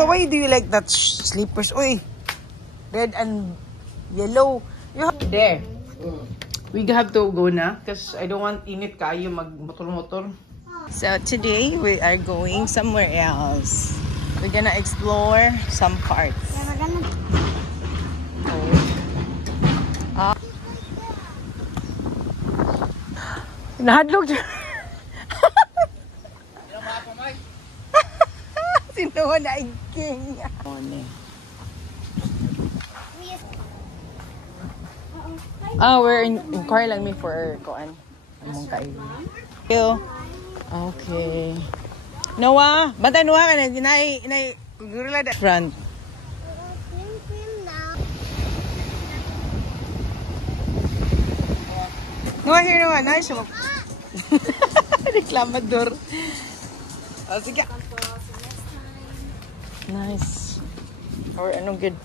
Why do you like that slippers? Oy, red and yellow. You have there. We have to go na because I don't want init kayo mag-motor-motor. So today we are going somewhere else. We're gonna explore some parts. Yeah, we're gonna. Nahadlok dyan. Sino na igking? We're inquire lang me for koan. Among kain. Okay. Noah, bantay Noah ka na. Inay, gurula da. Front. Noah, here Noah. Nice. Reklamador. Oh, sige. Nice. Or anong good?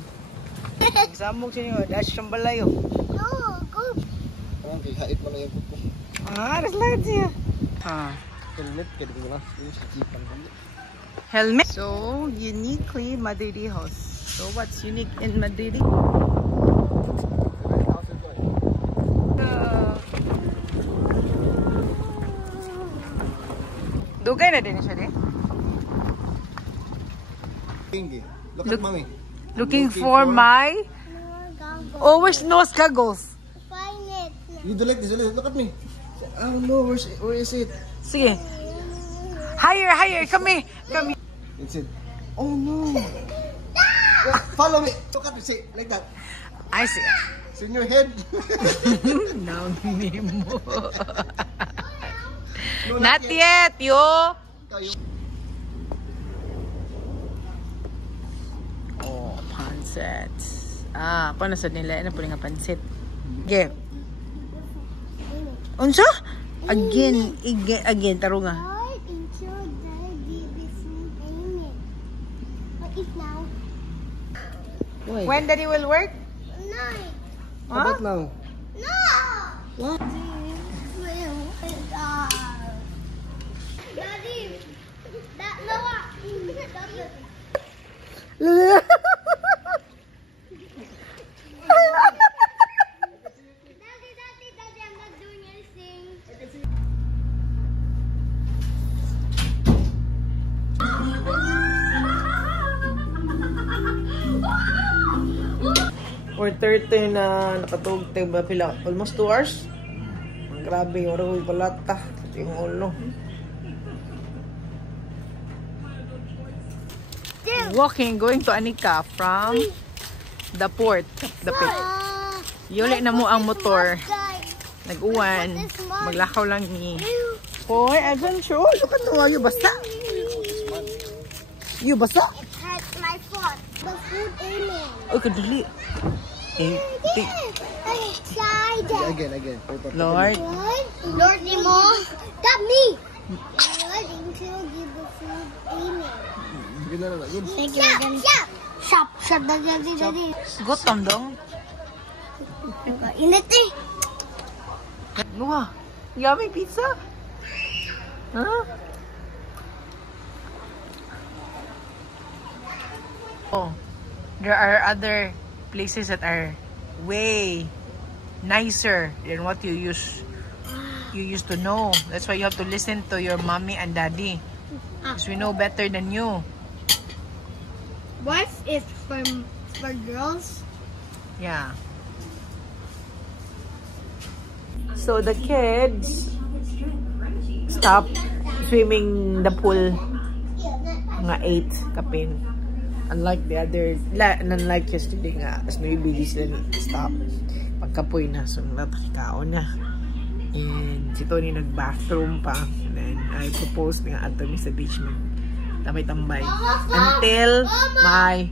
Samog siya niyo. Dash siyang balayo. No, go. Parang kihait mo na yung kuko. That's light siya. Helmet, kaya ko na. Yung sa jeepan kami. Helmet. So, uniquely Madrid house. So, what's unique in Madrid? Dugay na din siya, Look at mommy. Looking for my... Oh, where's nose goggles? Find it. You do like this. Look at me. Oh no, where is it? Sige. Higher. Come here. It's it. Oh no. Follow me. Look at me. Say like that. I see. It's in your head. No, Nemo. Not yet, yo. Oh, pancit. Paano sa nila? Ano po nga pancit? Okay. Unsa? Again, taro nga. When daddy will work? Night. How about now? No. What? Daddy, that Noah. Daddy, I'm not doing anything. Or 30 na nakatulog tayo ba pila? Almost 2 hours? Grabe, oras palata. Yung ulo. Walking, going to Anika from the port. The pit. Yuli na mo ang motor. Nag-uwan. Maglakaw lang ni. Hoy, adventure. Look at the you basta. You basta? It hurts my foot. The food in it. Oy, kadali. Again. Lord. Lord Nemo, stop me. Lord, until give the food in it. Good. Thank you. Shop. Daddy. Gutom dong. Init eh. Noah, yummy pizza. Huh? Oh, there are other places that are way nicer than what you used to know. That's why you have to listen to your mommy and daddy, because we know better than you. What is for girls? Yeah. So the kids stop swimming the pool mga 8 kapin. Unlike the other, unlike yesterday nga, as maybe sila stop. Pagkapoy na, so natakikao na. And si Tony nag-bathroom pa. And then I proposed nga ato mi sa beach man. Tambay-tambay. Until my...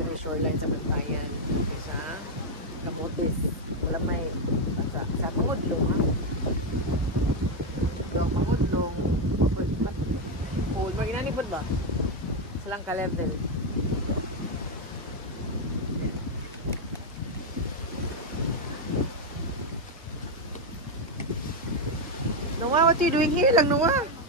Dito shoreline sa Bantayan. Sa Camotes. Wala may sa Pangudlong, ha? Yung Pangudlong, maginanipod ba? Silang ka-level. Noah, what are you doing here lang, Noah?